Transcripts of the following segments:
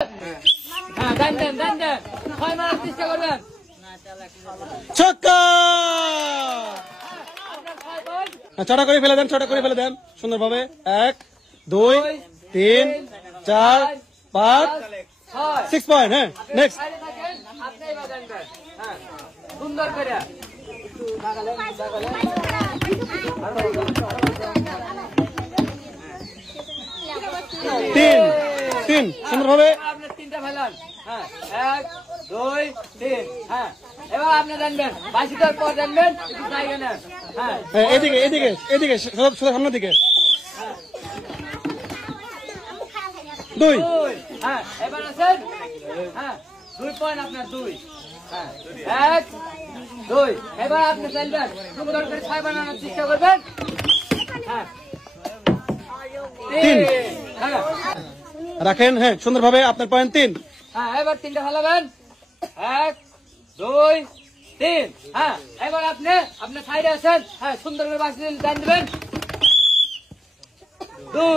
হ্যাঁ দেন দেন দেন দেন 6 মারার চেষ্টা করবেন। ছক্কা! ছটা করে ফেলে দেন, ছটা করে ফেলে দেন সুন্দরভাবে। 1 2 3 4 5 6 পয়েন্ট। হ্যাঁ নেক্সট। আপনি এবার দেন দেন। হ্যাঁ সুন্দর করে তিন তিন সুন্দরভাবে। আপনি তিনটা ফেলান। হ্যাঁ 1 2 3। হ্যাঁ এবার আপনি জানবেন 22টার পর জানবেন একটু জায়গা নেন। হ্যাঁ এদিকে এদিকে এদিকে সোজা সামনের দিকে। 2 হ্যাঁ এবার আছেন। হ্যাঁ 2 পয়েন্ট আপনার 2। হ্যাঁ 1 2। এবার আপনি জানবেন সুন্দর করে 6 বানানোর চেষ্টা করবেন। হ্যাঁ 3 হ্যাঁ রাখেন। হ্যাঁ সুন্দরভাবে আপনার পয়েন্ট 3। হ্যাঁ এবার তিনটা ফেলাবেন। 1 2 3। হ্যাঁ এবার আপনি আপনার সাইডে আছেন। হ্যাঁ সুন্দর করে বাঁশি টান দিবেন। 2।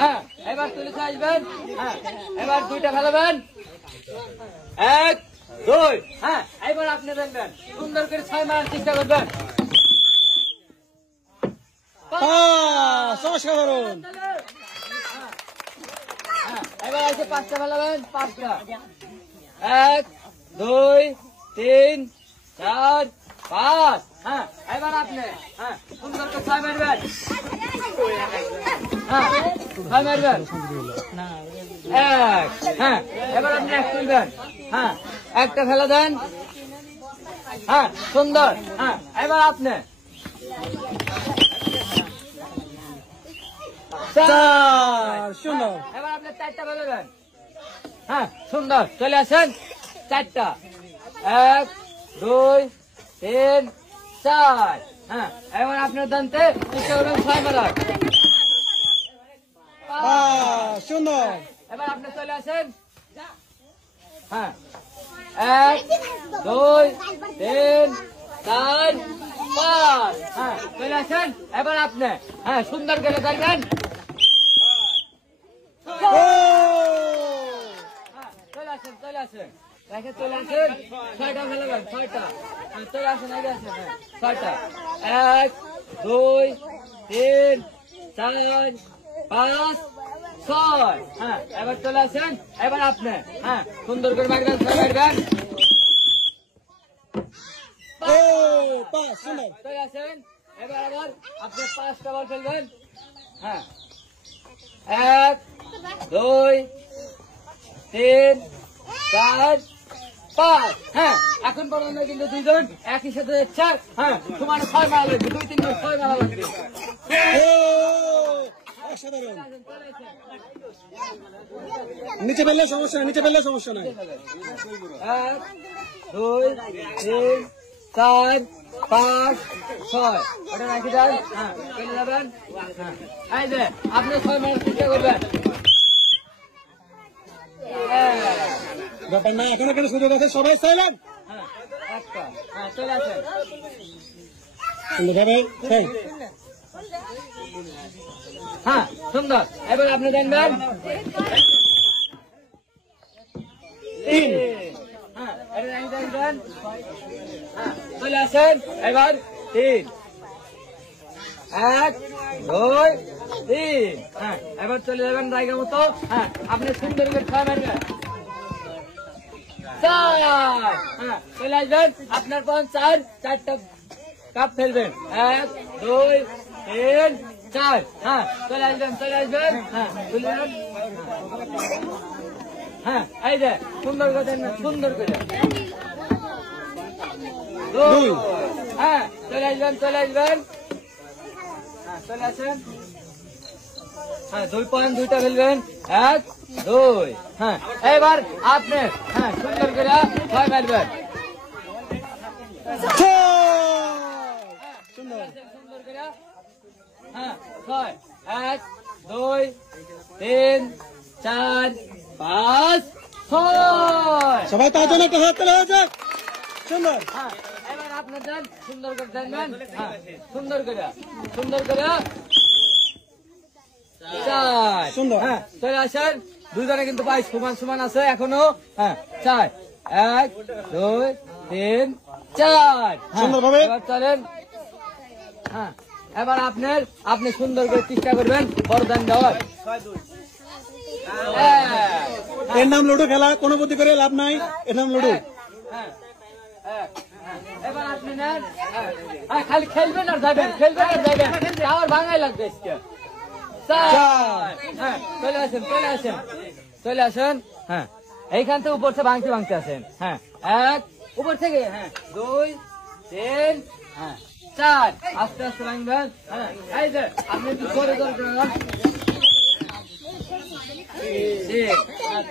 হ্যাঁ এবার তুলে আসবেন। হ্যাঁ এবার 2টা ফেলাবেন। 1 2। হ্যাঁ এবার আপনি জানবেন সুন্দর করে 6 মারার চেষ্টা করবেন। অসাধারণ। হ্যাঁ এবার আছে 5টা ফেলাবেন। 5টা 1 2 3 4 5। হ্যাঁ এবার আপনি হ্যাঁ সুন্দর করে 6 মারবেন। হ্যাঁ 6 মারবেন। 1। হ্যাঁ এবার আপনি 1 তুলবেন। হ্যাঁ একটা ফেলা দেন। হ্যাঁ সুন্দর। হ্যাঁ এবার আপনি 4 সুন্দর। এবার আপনি 4টা ফেলাবেন। হ্যাঁ সুন্দর চলে আসেন। 4টা 1 2 3 4। হ্যাঁ এবার আপনার দান্তে চেষ্টা করবেন 6 মারার। সুন্দর। এবার আপনি চলে আসেন। হ্যাঁ 1 2 3 4 5। হ্যাঁ চলে আসেন। এবার আপনি হ্যাঁ সুন্দর করে দেখবেন। চলে আসেন চলে আসেন। দেখে চলে আসেন। 6টা ফেলাবেন। 6টা চলে আসেন। আগে আসেন। হ্যাঁ 6টা 1 2 3 4 5 6। হ্যাঁ এবার চলে আসেন। এবার আপনি হ্যাঁ সুন্দর করে মারবেন। 6 মারবেন। সুন্দর। চলে আসেন। এবার আবার আপনি 5টা বল ফেলবেন। হ্যাঁ 1 2 3 4 5। হ্যাঁ এখন পর্যন্ত কিন্তু দুইজন একই সাথে যাচ্ছে। হ্যাঁ তোমার 6 মারা লাগবে। 2 3 6 মারা লাগবে। অসাধারণ। নিচে ফেললে সমস্যা নাই, নিচে ফেললে সমস্যা নাই। 1 2 3 4 5 6। ওটা রাখি দেন। হ্যাঁ চলে যাবেন। হ্যাঁ এই যে আপনি 6 মারার চেষ্টা করবেন। ব্যাপার না, এখনো কেন সুযোগ আছে, সবাই সাইলেন্ট। হ্যাঁ একটা। হ্যাঁ চলে আসেন। সুন্দরভাবে। হ্যাঁ হ্যাঁ সুন্দর। এবার আপনি জানবেন 3 হ্যাঁ এটা রাখি দেন। হ্যাঁ চলে আসেন। এবার 3 1 2 3। হ্যাঁ এবার চলে যাবেন জায়গা মতো। হ্যাঁ আপনি সুন্দর করে 6 মারবেন। 4। হ্যাঁ চলে আসবেন। আপনার পান 4টা কাপ ফেলবেন। 1 2 3 4। হ্যাঁ চলে আসবেন চলে আসবেন। হ্যাঁ চলে যান। হ্যাঁ এই যে সুন্দর করে দেন। সুন্দর করে 2। হ্যাঁ চলে আসবেন চলে আসবেন। হ্যাঁ চলে আসেন। হ্যাঁ 2 পয়েন্ট 2টা ফেলবেন। 1 2। হ্যাঁ এবার আপনি হ্যাঁ সুন্দর করে 6 মারবেন। সুন্দর। সুন্দর করে হ্যাঁ 6 1 2 3 4 5 6। সবাই তার জন্য একটা হাত তোলা হয়েছে। সুন্দর। হ্যাঁ এবার আপনার দেন সুন্দর করে জানবেন। হ্যাঁ সুন্দর করে 4 সুন্দর। হ্যাঁ চলে আসেন। দুজনে কিন্তু ভাই সমান সমান আছে এখনো। হ্যাঁ 4 1 2 3 4 সুন্দরভাবে। এবার চলেন। হ্যাঁ এবার আপনি সুন্দর করে চেষ্টা করবেন বরদান দেওয়ার। এর নাম লুডো খেলা, কোনো বুদ্ধি করে লাভ নাই, এর নাম লুডো। এবার আপনি নেন। খালি খেলবেন আর যাবেন, খেলবেন আর যাবেন, আমার ভাঙাই লাগবে আজকে। চলে আসেন, চলে আসেন, চলে আসেন। হ্যাঁ এইখান থেকে উপর থেকে ভাঙতে ভাঙতে আসেন। হ্যাঁ 1 উপর থেকে, হ্যাঁ 2 3 হ্যাঁ 4 আস্তে আস্তে ভাঙবেন। হ্যাঁ এই যে আপনি একটু জোরে জোরে করেন।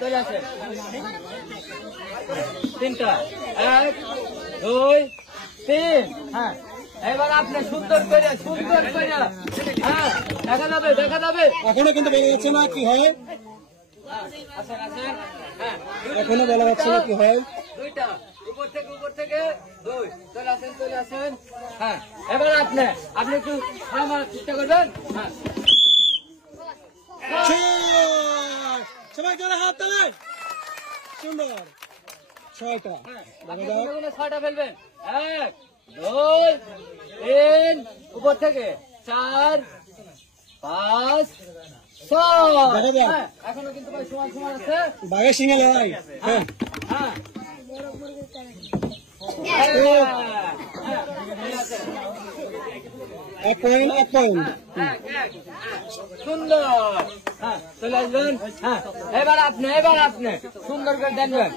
চলে আসেন। 3টা 1 2 3 হ্যাঁ এবার আপনি সুন্দর করে হ্যাঁ দেখা যাবে, দেখা যাবে। এখনো কিন্তু বলা যাচ্ছে না কি হয়, আসেন আসেন। হ্যাঁ এখনো বলা যাচ্ছে না কি হয়। 2টা উপর থেকে 2 চলে আসেন, চলে আসেন। হ্যাঁ এবার আপনি একটু থামার চেষ্টা করবেন। হ্যাঁ সবাই জোরে হাত তালে। সুন্দর। 6টা। আপনি গুনে গুনে 6টা ফেলবেন। 1 2 3 উপর থেকে 4 5 6 দেখা যাক। এখনো কিন্তু ভাই সমান সমান আছে। বাঘের সিংহে লড়াই। হ্যাঁ হ্যাঁ এক পয়েন্ট, এক পয়েন্ট। সুন্দর। হ্যাঁ চলে আসবেন। হ্যাঁ এবার আপনি সুন্দর করে দেখবেন।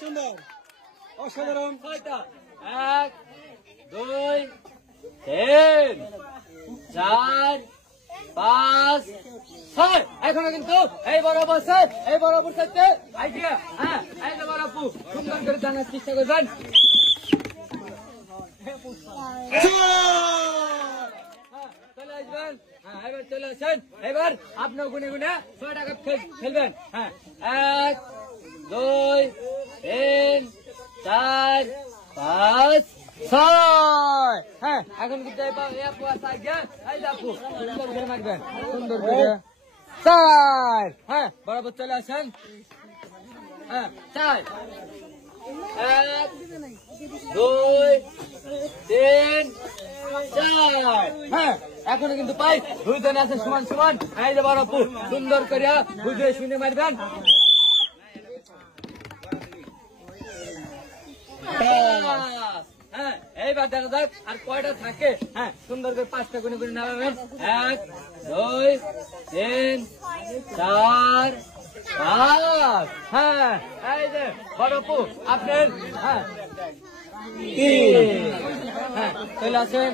সুন্দর, অসাধারণ। 6টা 1 2 3 4 5 6 এখনো কিন্তু এই বরাবর সাইডে আইডিয়া। হ্যাঁ এই যে বরাবর সুন্দর করে জানার চেষ্টা করবেন। চলে আসবেন। হ্যাঁ এবার চলে আসেন। এবার আপনিও গুনে গুনে 6 টাকা খেলবেন। হ্যাঁ 1 2 3 4 5 6 হ্যাঁ এখন কিন্তু আপু আছে আগে। এই যে আপু সুন্দর করে মারবেন, সুন্দর করে 4 হ্যাঁ বরাবর চলে আসেন। হ্যাঁ 4 1 2 3 4 হ্যাঁ এখনো কিন্তু পাই দুইজনে আছে সমান সমান। এই যে বড় আপু সুন্দর করে বুঝে শুনে মারবেন। হ্যাঁ এইবার দেখা যাক আর কয়টা থাকে। হ্যাঁ সুন্দর করে 5টা গুনে গুনে নামাবেন। 1 2 3 4 5 হ্যাঁ এই যে বড় আপু আপনার। হ্যাঁ 3 হ্যাঁ চলে আসেন।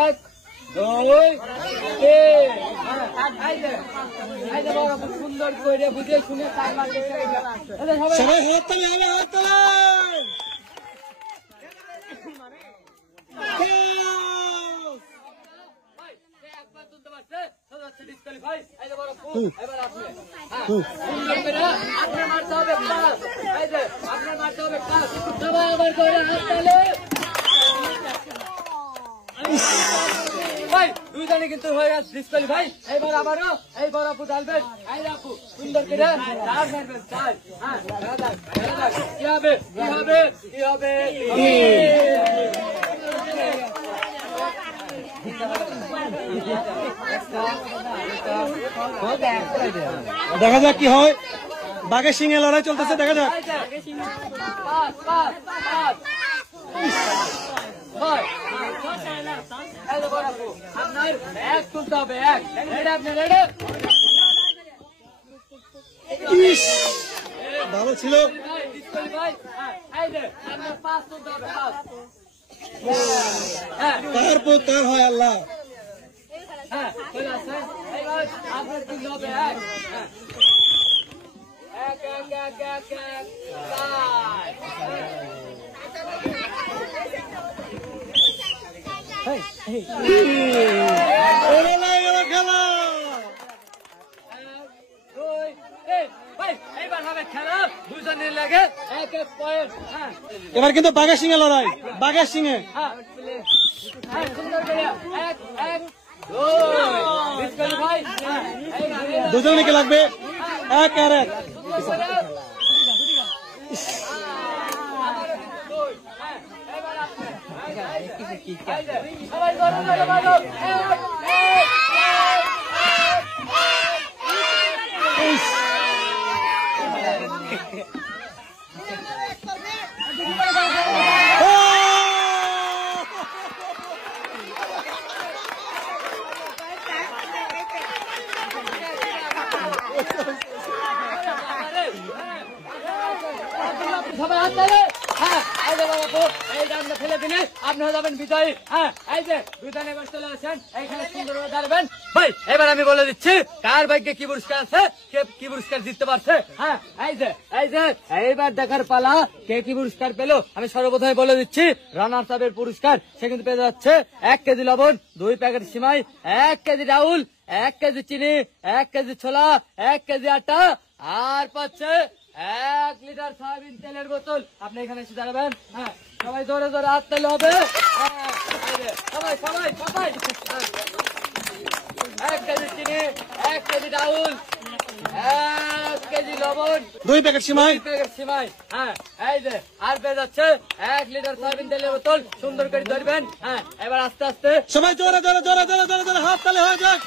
1 2 3 হ্যাঁ এই যে বড় আপু সুন্দর করে বুঝে শুনে তার মারতে সবাই হাত তালে, হবে হাত তালে। এবার আপনি সুন্দর করে আপনার মারতে হবে পাস। এই যে আপনার মারতে হবে পাস। সবাই আবার করে হাত তালে। ভাই দুইজনে কিন্তু হয়ে গেছে ডিসকালিফাই। এইবার আবারও এই বড় আপু ডালবেন। এই আপু সুন্দর করে চার মারবেন, চার। হ্যাঁ কি হবে, কি হবে, কি হবে, দেখা যাক কি হয়, বাঘের সিংহে লড়াই চলতেছে, দেখা যাক। পাঁচ পাঁচ পাঁচ ছয়। এই যে বড় আপু আপনার এক তুলতে হবে, এক। রেডি আপনি, রেডি? ইস, ভালো ছিল। ভাই এই যে আপনার পাঁচ তুলতে হবে, পাঁচ। হ্যাঁ তারপর তার হয় আল্লাহ। হ্যাঁ চলে আসেন। এইবার আপনার তুলতে হবে, এক। হ্যাঁ এক এক এক এক এক চার। ওরা গেল খেলা। দুই তিন। ভাই এইবার হবে খেলা, দুজনের লাগে এক এক পয়েন্ট। হ্যাঁ এবার কিন্তু বাঘের সিংহে লড়াই, বাঘের সিংহে। হ্যাঁ হ্যাঁ সুন্দর করে এক এক দুই বিস্কুট ভাই হ্যাঁ এই দুজনে কি লাগবে এক আর এক সবাই ধরো ধরো ধরো সবাই হাত তালে হ্যাঁ এই যে বাবা তো এই যে আমরা ফেলে দিলে আপনারা যাবেন বিজয়ী হ্যাঁ এই যে বিজয় এবার চলে আসেন এইখানে সুন্দরভাবে দাঁড়াবেন ভাই এবার আমি বলে দিচ্ছি কার ভাগ্যে কি পুরস্কার আছে কে কি পুরস্কার জিততে পারছে হ্যাঁ এই যে এইবার দেখার পালা কে কি পুরস্কার পেলো আমি সর্বপ্রথমে বলে দিচ্ছি রানার্স আপের পুরস্কার সে কিন্তু পেয়ে যাচ্ছে 1 কেজি লবণ 2 প্যাকেট সিমাই 1 কেজি ডাউল 1 কেজি চিনি 1 কেজি ছোলা 1 কেজি আটা আর পাচ্ছে 1 লিটার সয়াবিন তেলের বোতল আপনি এখানে এসে দাঁড়াবেন হ্যাঁ সবাই জোরে জোরে হাত তালে হবে হ্যাঁ, এই যে, সবাই 1 কেজি চিনি 1 কেজি ডাউল 1 কেজি লবণ 2 প্যাকেট সিমাই 2 প্যাকেট সিমাই হ্যাঁ এই যে আর পেয়ে যাচ্ছে 1 লিটার সয়াবিন তেলের বোতল সুন্দর করে ধরবেন হ্যাঁ এবার আস্তে আস্তে সবাই জোরে জোরে জোরে জোরে জোরে জোরে হাত তালে হয়ে যাক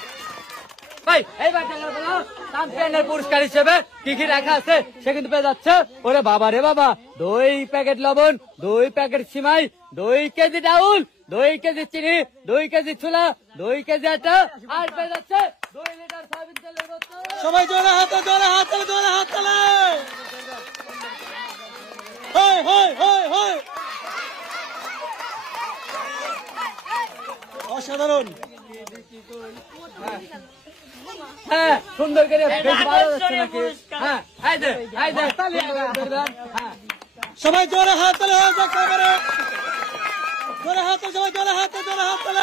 ভাই এইবার দেখার বলো চ্যাম্পিয়নের পুরস্কার হিসেবে কি কি রাখা আছে সে কিন্তু পেয়ে যাচ্ছে ওরে বাবা রে বাবা 2 প্যাকেট লবণ 2 প্যাকেট সিমাই 2 কেজি ডাউল 2 কেজি চিনি 2 কেজি ছোলা 2 কেজি আটা আর পেয়ে যাচ্ছে 2 লিটার সয়াবিন তেলের বোতল সবাই জোরে হাত তালে জোরে হাত তালে হয় হয় হয় হয় অসাধারণ হ্যাঁ সুন্দর করে বেশ ভালো যাচ্ছে নাকি হ্যাঁ এই যে হ্যাঁ সবাই জোরে হাত তালে হয়ে যাক এবারে জোরে হাত তালে সবাই জোরে হাত তালে